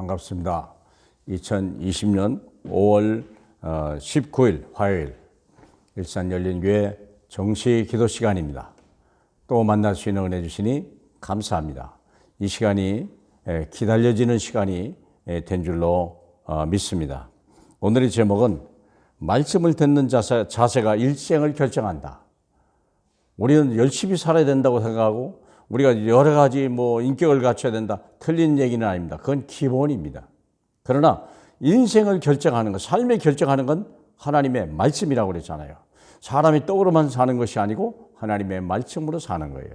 반갑습니다. 2020년 5월 19일 화요일 일산열린교회 정시 기도 시간입니다. 또 만날 수 있는 은혜 주시니 감사합니다. 이 시간이 기다려지는 시간이 된 줄로 믿습니다. 오늘의 제목은 말씀을 듣는 자세가 일생을 결정한다. 우리는 열심히 살아야 된다고 생각하고 우리가 여러 가지 인격을 갖춰야 된다. 틀린 얘기는 아닙니다. 그건 기본입니다. 그러나 인생을 결정하는 것, 삶을 결정하는 건 하나님의 말씀이라고 그랬잖아요. 사람이 떡으로만 사는 것이 아니고 하나님의 말씀으로 사는 거예요.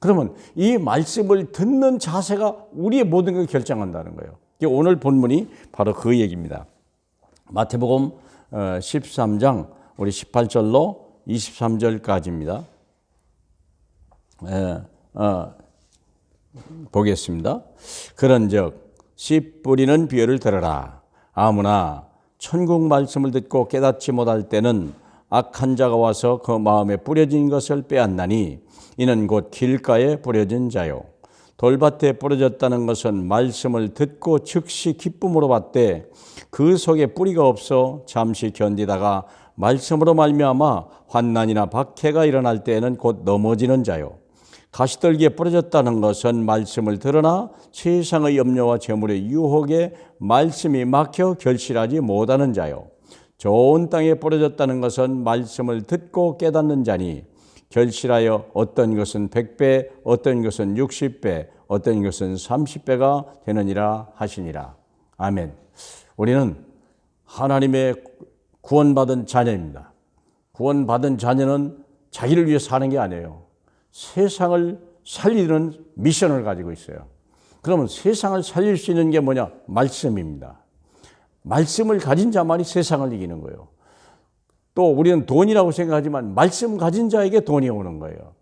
그러면 이 말씀을 듣는 자세가 우리의 모든 걸 결정한다는 거예요. 오늘 본문이 바로 그 얘기입니다. 마태복음 13장 우리 18절로 23절까지입니다. 보겠습니다. 그런즉 씨 뿌리는 비유를 들으라. 아무나 천국 말씀을 듣고 깨닫지 못할 때는 악한 자가 와서 그 마음에 뿌려진 것을 빼앗나니 이는 곧 길가에 뿌려진 자요. 돌밭에 뿌려졌다는 것은 말씀을 듣고 즉시 기쁨으로 받되 그 속에 뿌리가 없어 잠시 견디다가 말씀으로 말미암아 환난이나 박해가 일어날 때에는 곧 넘어지는 자요. 가시떨기에 뿌려졌다는 것은 말씀을 들으나 세상의 염려와 재물의 유혹에 말씀이 막혀 결실하지 못하는 자요. 좋은 땅에 뿌려졌다는 것은 말씀을 듣고 깨닫는 자니 결실하여 어떤 것은 100배, 어떤 것은 60배, 어떤 것은 30배가 되느니라 하시니라. 아멘. 우리는 하나님의 구원받은 자녀입니다. 구원받은 자녀는 자기를 위해 사는 게 아니에요. 세상을 살리는 미션을 가지고 있어요. 그러면 세상을 살릴 수 있는 게 뭐냐? 말씀입니다. 말씀을 가진 자만이 세상을 이기는 거예요. 또 우리는 돈이라고 생각하지만 말씀 가진 자에게 돈이 오는 거예요.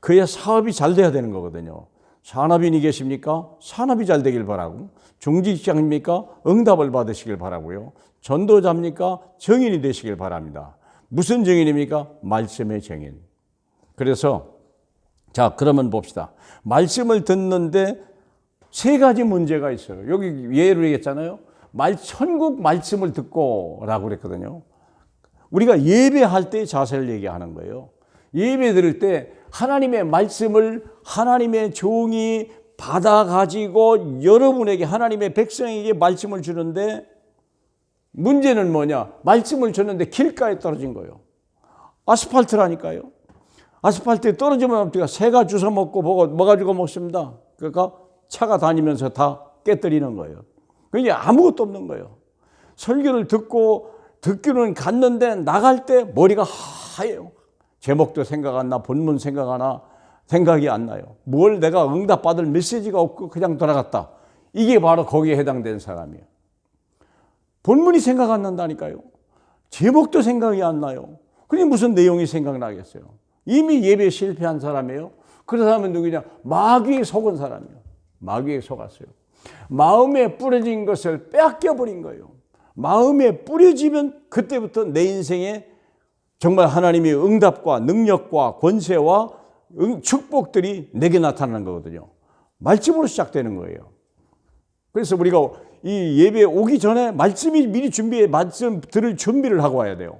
그의 사업이 잘 돼야 되는 거거든요. 산업인이 계십니까? 산업이 잘 되길 바라고, 중직자입니까? 응답을 받으시길 바라고요. 전도자입니까? 정인이 되시길 바랍니다. 무슨 정인입니까? 말씀의 정인. 그래서 자, 그러면 봅시다. 말씀을 듣는데 세 가지 문제가 있어요. 여기 예를 얘기했잖아요. 천국 말씀을 듣고 라고 그랬거든요. 우리가 예배할 때의 자세를 얘기하는 거예요. 예배 드릴 때 하나님의 말씀을 하나님의 종이 받아가지고 여러분에게, 하나님의 백성에게 말씀을 주는데 문제는 뭐냐? 말씀을 줬는데 길가에 떨어진 거예요. 아스팔트라니까요. 아스팔트에 떨어지면 우리가 새가 주워 먹고 먹어가지고 먹습니다. 그러니까 차가 다니면서 다 깨뜨리는 거예요. 그러니까 아무것도 없는 거예요. 설교를 듣기로는 갔는데 나갈 때 머리가 하얘요. 제목도 생각 안 나, 본문 생각 안 나, 생각이 안 나요. 뭘 내가 응답받을 메시지가 없고 그냥 돌아갔다. 이게 바로 거기에 해당되는 사람이에요. 본문이 생각 안 난다니까요. 제목도 생각이 안 나요. 그게 무슨 내용이 생각나겠어요. 이미 예배에 실패한 사람이에요. 그런 사람은 누구냐? 마귀에 속은 사람이에요. 마귀에 속았어요. 마음에 뿌려진 것을 빼앗겨버린 거예요. 마음에 뿌려지면 그때부터 내 인생에 정말 하나님의 응답과 능력과 권세와 축복들이 내게 나타나는 거거든요. 말씀으로 시작되는 거예요. 그래서 우리가 이 예배에 오기 전에 말씀이 미리 말씀 들을 준비를 하고 와야 돼요.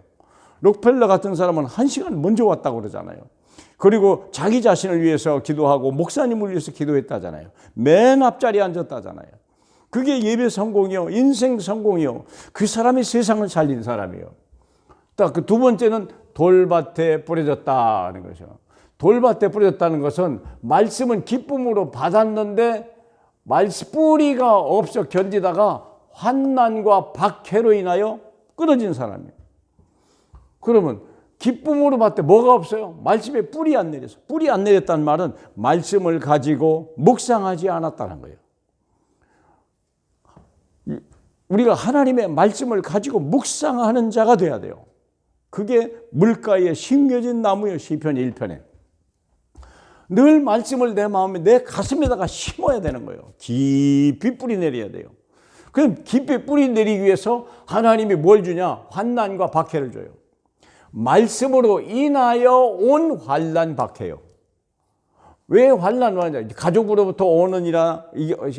록펠러 같은 사람은 1시간 먼저 왔다고 그러잖아요. 그리고 자기 자신을 위해서 기도하고 목사님을 위해서 기도했다잖아요. 맨 앞자리에 앉았다잖아요. 그게 예배 성공이요. 인생 성공이요. 그 사람이 세상을 살린 사람이에요. 딱 그 두 번째는 돌밭에 뿌려졌다는 거죠. 돌밭에 뿌려졌다는 것은 말씀은 기쁨으로 받았는데 뿌리가 없어 견디다가 환난과 박해로 인하여 끊어진 사람이에요. 그러면 기쁨으로 받되 뭐가 없어요? 말씀에 뿌리 안 내렸어. 뿌리 안 내렸다는 말은 말씀을 가지고 묵상하지 않았다는 거예요. 우리가 하나님의 말씀을 가지고 묵상하는 자가 돼야 돼요. 그게 물가에 심겨진 나무예요. 시편 1편에. 늘 말씀을 내 마음에, 내 가슴에다가 심어야 되는 거예요. 깊이 뿌리 내려야 돼요. 그럼 깊이 뿌리 내리기 위해서 하나님이 뭘 주냐? 환난과 박해를 줘요. 말씀으로 인하여 온 환난 박해요. 왜 환난을 하냐? 가족으로부터 오는 일이나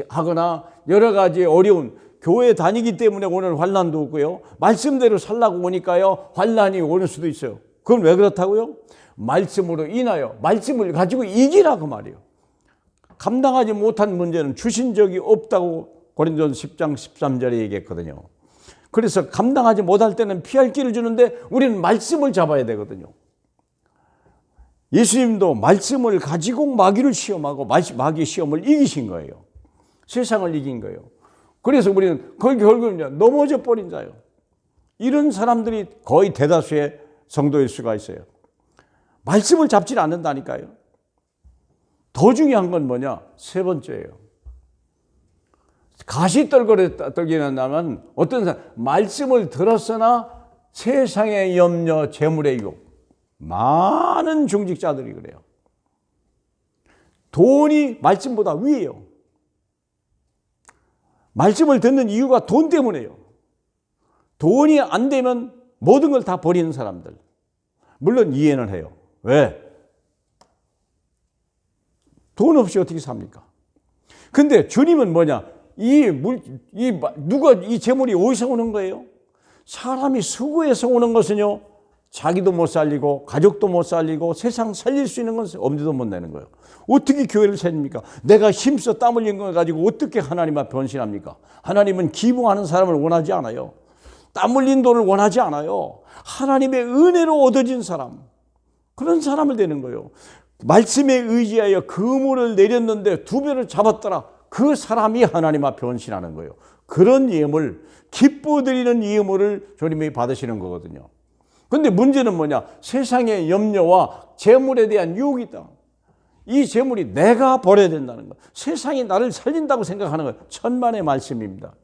하거나 여러 가지 어려운 교회 다니기 때문에 오는 환난도 없고요. 말씀대로 살라고 오니까요. 환난이 오는 수도 있어요. 그건 왜 그렇다고요? 말씀으로 인하여 말씀을 가지고 이기라고 말이에요. 감당하지 못한 문제는 주신 적이 없다고 고린도전서 10장 13절에 얘기했거든요. 그래서 감당하지 못할 때는 피할 길을 주는데 우리는 말씀을 잡아야 되거든요. 예수님도 말씀을 가지고 마귀를 시험하고 마귀 시험을 이기신 거예요. 세상을 이긴 거예요. 그래서 우리는 결국 넘어져 버린 자예요. 이런 사람들이 거의 대다수의 성도일 수가 있어요. 말씀을 잡지 않는다니까요. 더 중요한 건 뭐냐? 세 번째예요. 가시떨기는 하면 어떤 사람 말씀을 들었으나 세상의 염려, 재물의 유혹. 많은 중직자들이 그래요. 돈이 말씀보다 위에요. 말씀을 듣는 이유가 돈 때문에요. 돈이 안 되면 모든 걸 다 버리는 사람들. 물론 이해는 해요. 왜? 돈 없이 어떻게 삽니까? 근데 주님은 뭐냐? 누가 이 재물이 어디서 오는 거예요? 사람이 수고해서 오는 것은요, 자기도 못 살리고 가족도 못 살리고 세상 살릴 수 있는 것은 엄두도 못 내는 거예요. 어떻게 교회를 살립니까? 내가 힘써 땀 흘린 걸 가지고 어떻게 하나님 앞에 헌신합니까? 하나님은 기부하는 사람을 원하지 않아요. 땀 흘린 돈을 원하지 않아요. 하나님의 은혜로 얻어진 사람, 그런 사람을 되는 거예요. 말씀에 의지하여 그물을 내렸는데 두 배를 잡았더라. 그 사람이 하나님 앞에 헌신하는 거예요. 그런 예물, 기뻐 드리는 예물을 주님이 받으시는 거거든요. 근데 문제는 뭐냐? 세상의 염려와 재물에 대한 유혹이다. 이 재물이 내가 버려야 된다는 거. 세상이 나를 살린다고 생각하는 거예요. 천만의 말씀입니다.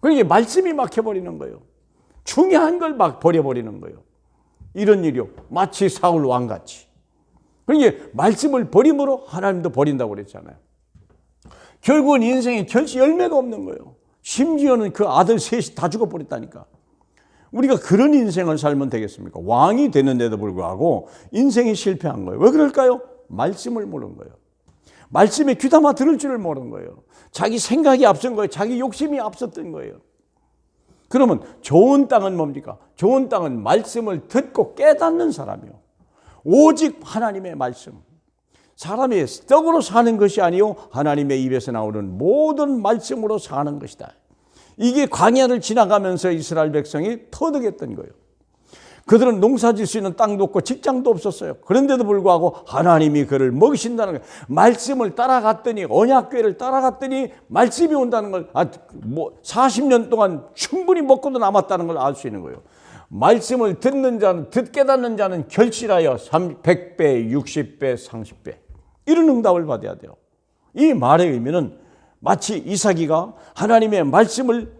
그러니까 말씀이 막혀버리는 거예요. 중요한 걸 막 버려버리는 거예요. 이런 일이요. 마치 사울 왕같이. 그러니까 말씀을 버림으로 하나님도 버린다고 그랬잖아요. 결국은 인생에 열매가 없는 거예요. 심지어는 그 아들 셋이 다 죽어버렸다니까. 우리가 그런 인생을 살면 되겠습니까? 왕이 되는데도 불구하고 인생이 실패한 거예요. 왜 그럴까요? 말씀을 모르는 거예요. 말씀에 귀담아 들을 줄을 모르는 거예요. 자기 생각이 앞선 거예요. 자기 욕심이 앞섰던 거예요. 그러면 좋은 땅은 뭡니까? 좋은 땅은 말씀을 듣고 깨닫는 사람이요. 오직 하나님의 말씀. 사람이 떡으로 사는 것이 아니요 하나님의 입에서 나오는 모든 말씀으로 사는 것이다. 이게 광야를 지나가면서 이스라엘 백성이 터득했던 거예요. 그들은 농사질 수 있는 땅도 없고 직장도 없었어요. 그런데도 불구하고 하나님이 그를 먹이신다는 거예요. 말씀을 따라갔더니, 언약궤를 따라갔더니 말씀이 온다는 걸 40년 동안 충분히 먹고도 남았다는 걸 알 수 있는 거예요. 말씀을 듣는 자는, 깨닫는 자는 결실하여 100배, 60배, 30배 이런 응답을 받아야 돼요. 이 말의 의미는 마치 이삭이가 하나님의 말씀을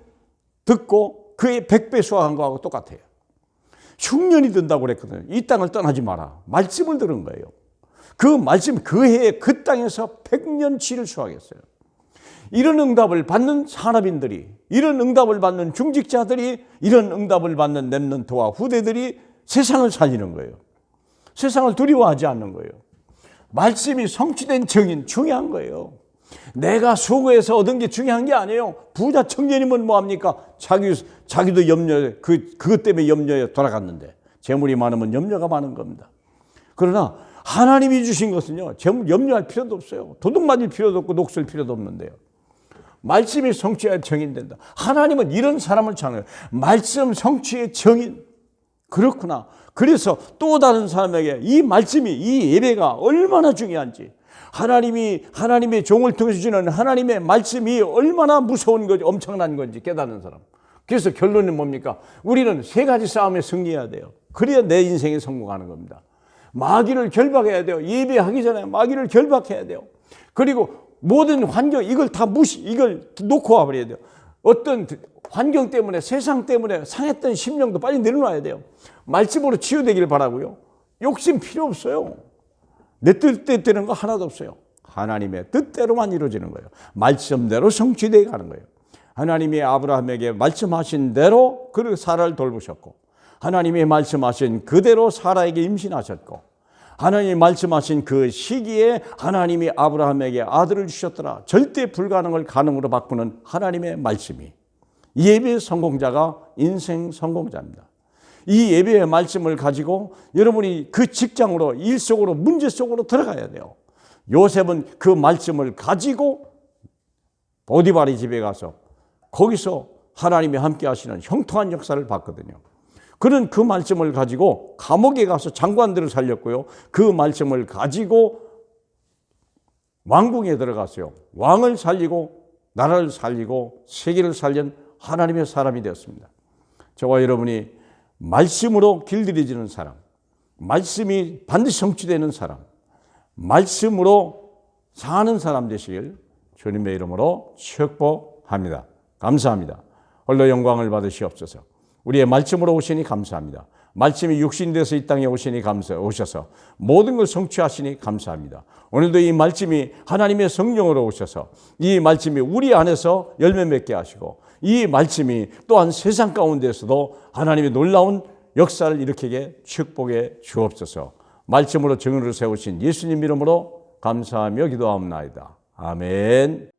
듣고 그의 100배 수확한 거하고 똑같아요. 흉년이 든다고 그랬거든요. 이 땅을 떠나지 마라. 말씀을 들은 거예요. 그 말씀, 그 해에 그 땅에서 100년치를 수확했어요. 이런 응답을 받는 산업인들이, 이런 응답을 받는 중직자들이, 이런 응답을 받는 렘넌트와 후대들이 세상을 살리는 거예요. 세상을 두려워하지 않는 거예요. 말씀이 성취된 증인 중요한 거예요. 내가 수고해서 얻은 게 중요한 게 아니에요. 부자 청년이면 뭐합니까? 자기도 염려에, 그것 때문에 염려에 돌아갔는데 재물이 많으면 염려가 많은 겁니다. 그러나 하나님이 주신 것은요, 재물 염려할 필요도 없어요. 도둑 맞을 필요도 없고 녹슬 필요도 없는데요. 말씀이 성취의 정인된다. 하나님은 이런 사람을 찾아요. 말씀 성취의 정인. 그렇구나. 그래서 또 다른 사람에게 이 말씀이, 이 예배가 얼마나 중요한지, 하나님의 종을 통해서 주는 하나님의 말씀이 얼마나 무서운 건지, 엄청난 건지 깨닫는 사람. 그래서 결론은 뭡니까? 우리는 세 가지 싸움에 승리해야 돼요. 그래야 내 인생에 성공하는 겁니다. 마귀를 결박해야 돼요. 예배하기 전에 마귀를 결박해야 돼요. 그리고 모든 환경, 이걸 놓고 와버려야 돼요. 어떤 환경 때문에, 세상 때문에 상했던 심령도 빨리 내려놔야 돼요. 말씀으로 치유되기를 바라고요. 욕심 필요 없어요. 내 뜻대로 거 하나도 없어요. 하나님의 뜻대로만 이루어지는 거예요. 말씀대로 성취되어 가는 거예요. 하나님이 아브라함에게 말씀하신 대로 그 사라를 돌보셨고, 하나님이 말씀하신 그대로 사라에게 임신하셨고, 하나님이 말씀하신 그 시기에 하나님이 아브라함에게 아들을 주셨더라. 절대 불가능을 가능으로 바꾸는 하나님의 말씀이, 이 예배의 성공자가 인생 성공자입니다. 이 예배의 말씀을 가지고 여러분이 그 직장으로, 일 속으로, 문제 속으로 들어가야 돼요. 요셉은 그 말씀을 가지고 보디발의 집에 가서 거기서 하나님이 함께 하시는 형통한 역사를 봤거든요. 그는 그 말씀을 가지고 감옥에 가서 장관들을 살렸고요. 그 말씀을 가지고 왕궁에 들어갔어요. 왕을 살리고 나라를 살리고 세계를 살린 하나님의 사람이 되었습니다. 저와 여러분이 말씀으로 길들여지는 사람, 말씀이 반드시 성취되는 사람, 말씀으로 사는 사람 되시길 주님의 이름으로 축복합니다. 감사합니다. 홀로 영광을 받으시옵소서. 우리의 말씀으로 오시니 감사합니다. 말씀이 육신이 돼서 이 땅에 오셔서 모든 걸 성취하시니 감사합니다. 오늘도 이 말씀이 하나님의 성령으로 오셔서 이 말씀이 우리 안에서 열매 맺게 하시고, 이 말씀이 또한 세상 가운데서도 하나님의 놀라운 역사를 일으키게 축복해 주옵소서. 말씀으로 증언을 세우신 예수님 이름으로 감사하며 기도하옵나이다. 아멘.